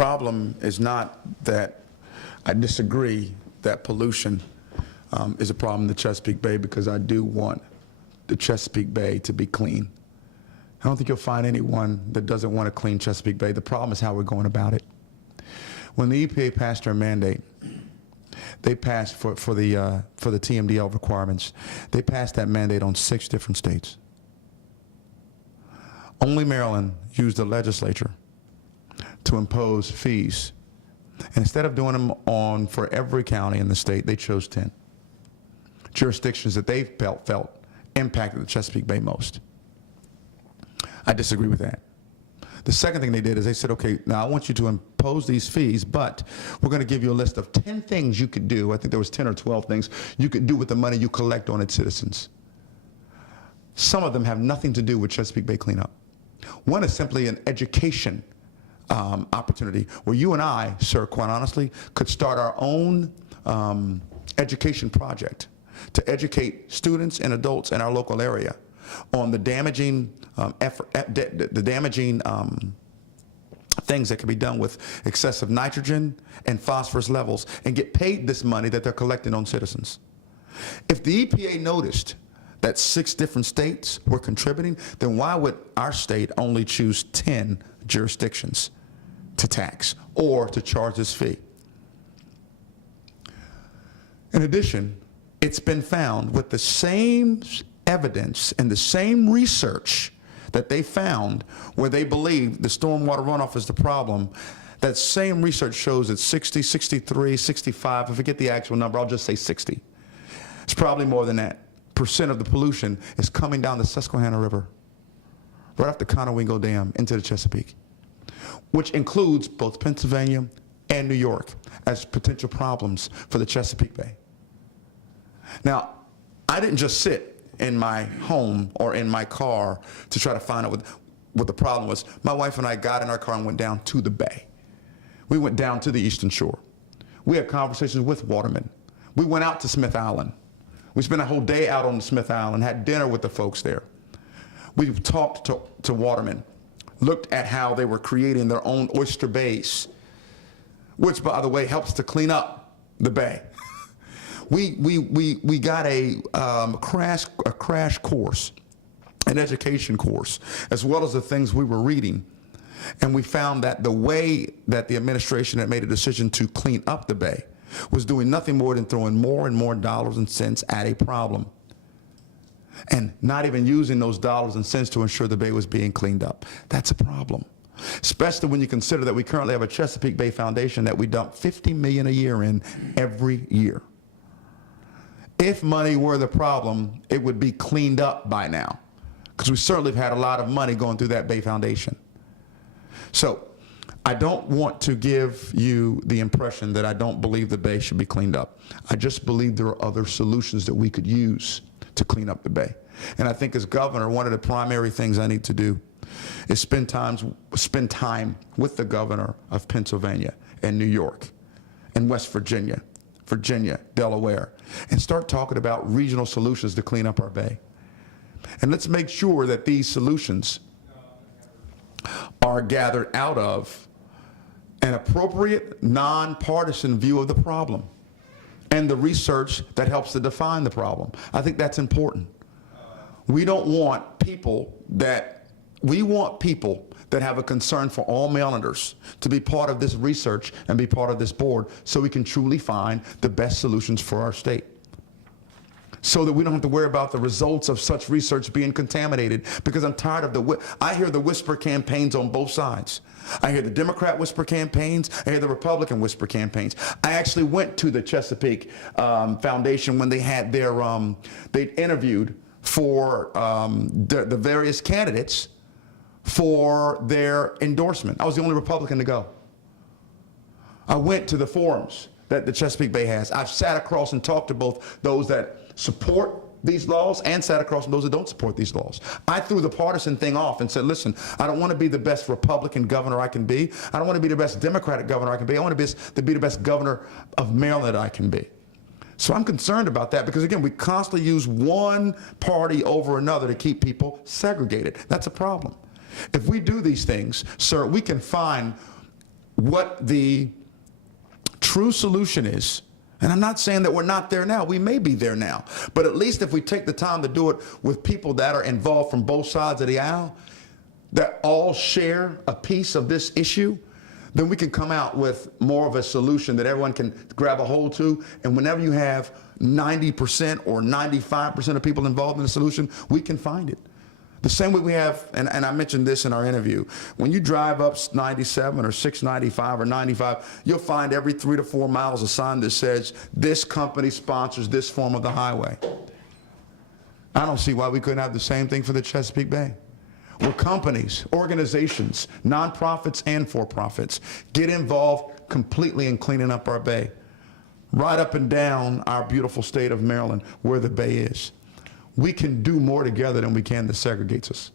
problem is not that I disagree that pollution is a problem in the Chesapeake Bay, because I do want the Chesapeake Bay to be clean. I don't think you'll find anyone that doesn't want a clean Chesapeake Bay. The problem is how we're going about it. When the EPA passed their mandate, they passed for the TMDL requirements, they passed that mandate on 6 different states. Only Maryland used the legislature to impose fees. And instead of doing them for every county in the state, they chose 10 jurisdictions that they felt impacted the Chesapeake Bay most. I disagree with that. The second thing they did is they said, okay, now I want you to impose these fees, but we're going to give you a list of 10 things you could do. I think there was 10 or 12 things you could do with the money you collect on its citizens. Some of them have nothing to do with Chesapeake Bay cleanup. One is simply an education opportunity where you and I, sir, quite honestly, could start our own education project to educate students and adults in our local area on the damaging things that can be done with excessive nitrogen and phosphorus levels, and get paid this money that they're collecting on citizens. If the EPA noticed that 6 different states were contributing, then why would our state only choose 10 jurisdictions to tax or to charge this fee? In addition, it's been found with the same evidence and the same research that they found where they believe the stormwater runoff is the problem, that same research shows that 60, 63, 65, I forget the actual number, I'll just say 60. It's probably more than that. % of the pollution is coming down the Susquehanna River, right off the Conowingo Dam into the Chesapeake, which includes both Pennsylvania and New York as potential problems for the Chesapeake Bay. Now, I didn't just sit in my home or in my car to try to find out what the problem was. My wife and I got in our car and went down to the bay. We went down to the Eastern Shore. We had conversations with watermen. We went out to Smith Island. We spent a whole day out on Smith Island, had dinner with the folks there. We talked to watermen, looked at how they were creating their own oyster bays, which, by the way, helps to clean up the bay. We got a crash course, an education course, as well as the things we were reading. And we found that the way that the administration had made a decision to clean up the bay was doing nothing more than throwing more and more dollars and cents at a problem, and not even using those dollars and cents to ensure the bay was being cleaned up. That's a problem, especially when you consider that we currently have a Chesapeake Bay Foundation that we dump $50 million a year in every year. If money were the problem, it would be cleaned up by now, because we certainly have had a lot of money going through that Bay Foundation. So I don't want to give you the impression that I don't believe the bay should be cleaned up. I just believe there are other solutions that we could use to clean up the bay. And I think as governor, one of the primary things I need to do is spend time with the governor of Pennsylvania and New York and West Virginia, Delaware, and start talking about regional solutions to clean up our bay. And let's make sure that these solutions are gathered out of an appropriate, nonpartisan view of the problem and the research that helps to define the problem. I think that's important. We want people that have a concern for all Marylanders to be part of this research and be part of this board, so we can truly find the best solutions for our state, so that we don't have to worry about the results of such research being contaminated. Because I'm tired of I hear the whisper campaigns on both sides. I hear the Democrat whisper campaigns, I hear the Republican whisper campaigns. I actually went to the Chesapeake Foundation when they had their, they interviewed for the various candidates for their endorsement. I was the only Republican to go. I went to the forums that the Chesapeake Bay has. I've sat across and talked to both those that support these laws and sat across from those that don't support these laws. I threw the partisan thing off and said, listen, I don't want to be the best Republican governor I can be. I don't want to be the best Democratic governor I can be. I want to be the best governor of Maryland I can be. So I'm concerned about that, because again, we constantly use one party over another to keep people segregated. That's a problem. If we do these things, sir, we can find what the true solution is. And I'm not saying that we're not there now. We may be there now. But at least if we take the time to do it with people that are involved from both sides of the aisle, that all share a piece of this issue, then we can come out with more of a solution that everyone can grab a hold to. And whenever you have 90% or 95% of people involved in the solution, we can find it. The same way we have, and I mentioned this in our interview, when you drive up 97 or 695 or 95, you'll find every 3 to 4 miles a sign that says, this company sponsors this form of the highway. I don't see why we couldn't have the same thing for the Chesapeake Bay, where companies, organizations, nonprofits and for-profits get involved completely in cleaning up our bay, right up and down our beautiful state of Maryland where the bay is. We can do more together than we can that segregates us.